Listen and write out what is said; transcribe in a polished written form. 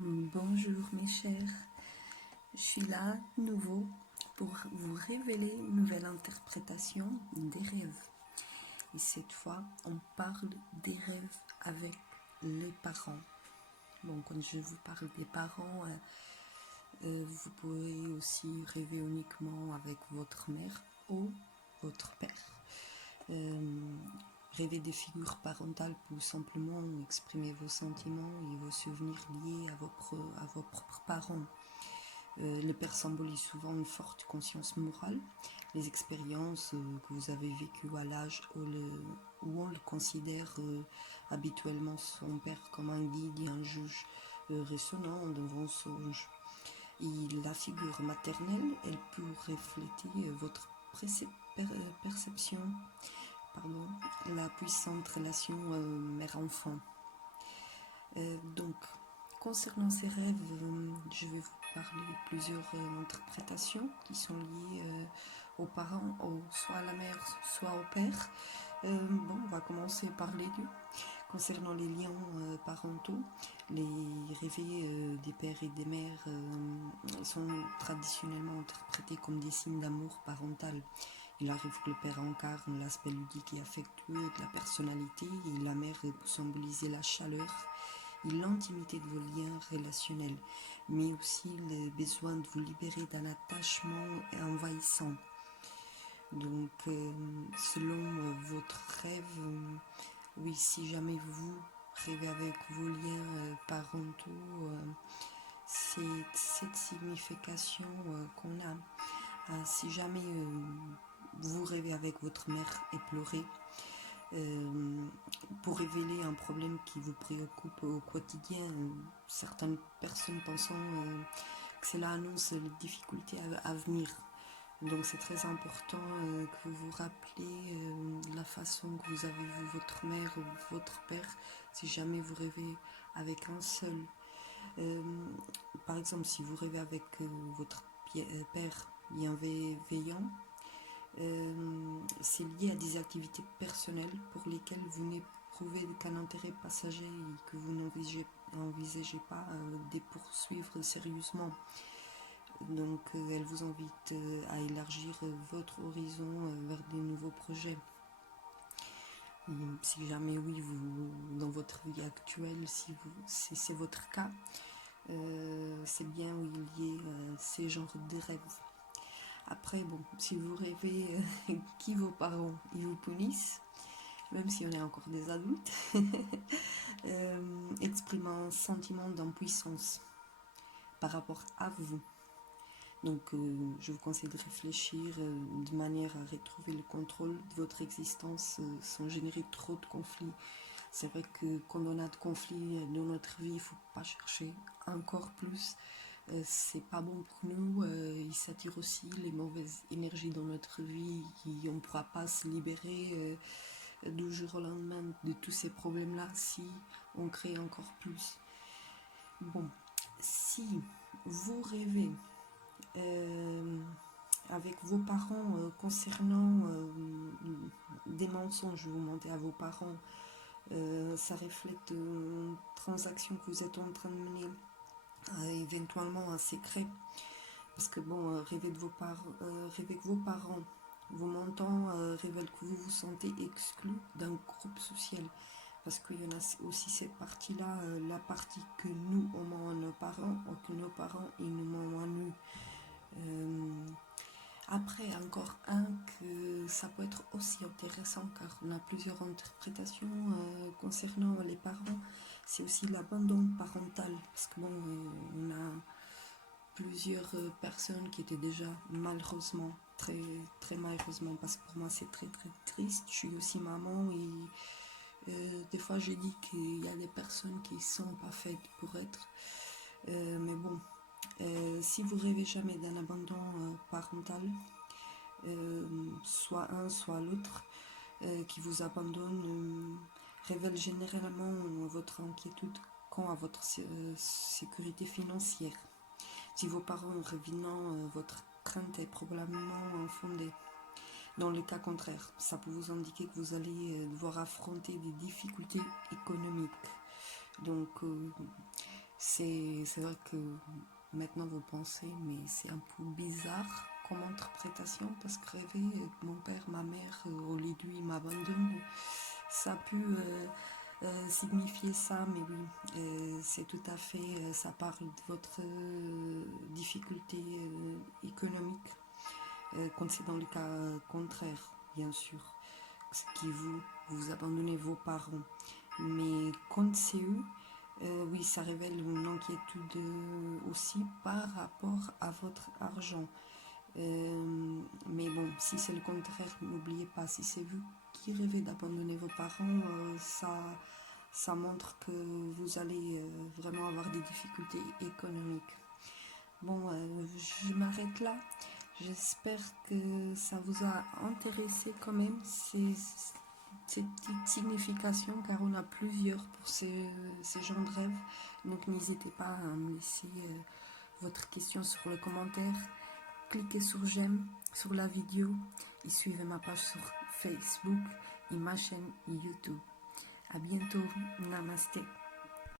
Bonjour mes chers, je suis là de nouveau pour vous révéler une nouvelle interprétation des rêves. Et cette fois, on parle des rêves avec les parents. Bon, quand je vous parle des parents, vous pouvez aussi rêver uniquement avec votre mère ou votre père. Rêver des figures parentales pour simplement exprimer vos sentiments et vos souvenirs liés à vos propres parents. Le père symbolise souvent une forte conscience morale, les expériences que vous avez vécues à l'âge où on le considère habituellement son père comme un guide et un juge résonnant devant son songe. Et la figure maternelle, elle peut refléter votre perception, la puissante relation mère-enfant. Donc, concernant ces rêves, je vais vous parler de plusieurs interprétations qui sont liées aux parents, soit à la mère, soit au père. On va commencer par les deux. Concernant les liens parentaux, les rêves des pères et des mères sont traditionnellement interprétés comme des signes d'amour parental. Il arrive que le père incarne l'aspect ludique et affectueux de la personnalité et la mère peut symboliser la chaleur et l'intimité de vos liens relationnels, mais aussi le besoin de vous libérer d'un attachement envahissant. Donc, selon votre rêve, oui, si jamais vous rêvez avec vos liens parentaux, c'est cette signification qu'on a. Si jamais vous rêvez avec votre mère et pleurez, pour révéler un problème qui vous préoccupe au quotidien, certaines personnes pensant que cela annonce les difficultés à venir. Donc c'est très important que vous rappelez la façon que vous avez vu votre mère ou votre père si jamais vous rêvez avec un seul. Par exemple, si vous rêvez avec votre père bienveillant, c'est lié à des activités personnelles pour lesquelles vous n'éprouvez qu'un intérêt passager et que vous n'envisagez pas de poursuivre sérieusement. Donc elle vous invite à élargir votre horizon vers de nouveaux projets. Et si jamais oui, vous, dans votre vie actuelle, si c'est votre cas, c'est bien lié ces genres de rêves. Après, bon, si vous rêvez qui vos parents ils vous punissent, même si on est encore des adultes, exprime un sentiment d'impuissance par rapport à vous. Donc, je vous conseille de réfléchir de manière à retrouver le contrôle de votre existence sans générer trop de conflits. C'est vrai que quand on a de conflits dans notre vie, il ne faut pas chercher encore plus. C'est pas bon pour nous. Il s'attire aussi les mauvaises énergies dans notre vie et on ne pourra pas se libérer du jour au lendemain de tous ces problèmes-là si on crée encore plus. Bon, si vous rêvez avec vos parents concernant des mensonges, vous mentez à vos parents, ça reflète une transaction que vous êtes en train de mener, éventuellement un secret, parce que bon, rêver que vos parents vous mentant révèle que vous vous sentez exclu d'un groupe social, parce qu'il y en a aussi cette partie-là, la partie que nous on ment à nos parents, ou que nos parents ils nous mentent à nous. Après, encore que ça peut être aussi intéressant car on a plusieurs interprétations concernant les parents. C'est aussi l'abandon parental, parce que bon, on a plusieurs personnes qui étaient déjà malheureusement, très, très malheureusement, parce que pour moi c'est très très triste. Je suis aussi maman et des fois j'ai dit qu'il y a des personnes qui ne sont pas faites pour être. Mais bon, si vous rêvez jamais d'un abandon parental, soit un, soit l'autre, qui vous abandonne, révèle généralement votre inquiétude quant à votre sécurité financière. Si vos parents revenant, votre crainte est probablement infondée. Dans le cas contraire, ça peut vous indiquer que vous allez devoir affronter des difficultés économiques. Donc, C'est vrai que maintenant vous pensez, mais c'est un peu bizarre comme interprétation, parce que rêver mon père, ma mère, au lieu de lui, m'abandonne, ça a pu signifier ça, mais oui, c'est tout à fait, ça parle de votre difficulté économique, quand c'est dans le cas contraire, bien sûr, ce qui vous abandonnez vos parents. Mais quand c'est eux, oui, ça révèle une inquiétude aussi par rapport à votre argent. Mais bon, si c'est le contraire, n'oubliez pas, si c'est vous qui rêvez d'abandonner vos parents, ça montre que vous allez vraiment avoir des difficultés économiques. Bon, je m'arrête là. J'espère que ça vous a intéressé quand même, ces petites significations, car on a plusieurs pour ces genres de rêves. Donc n'hésitez pas à me laisser votre question sur le commentaire. Cliquez sur j'aime sur la vidéo et suivez ma page sur Facebook et ma chaîne YouTube. À bientôt. Namasté.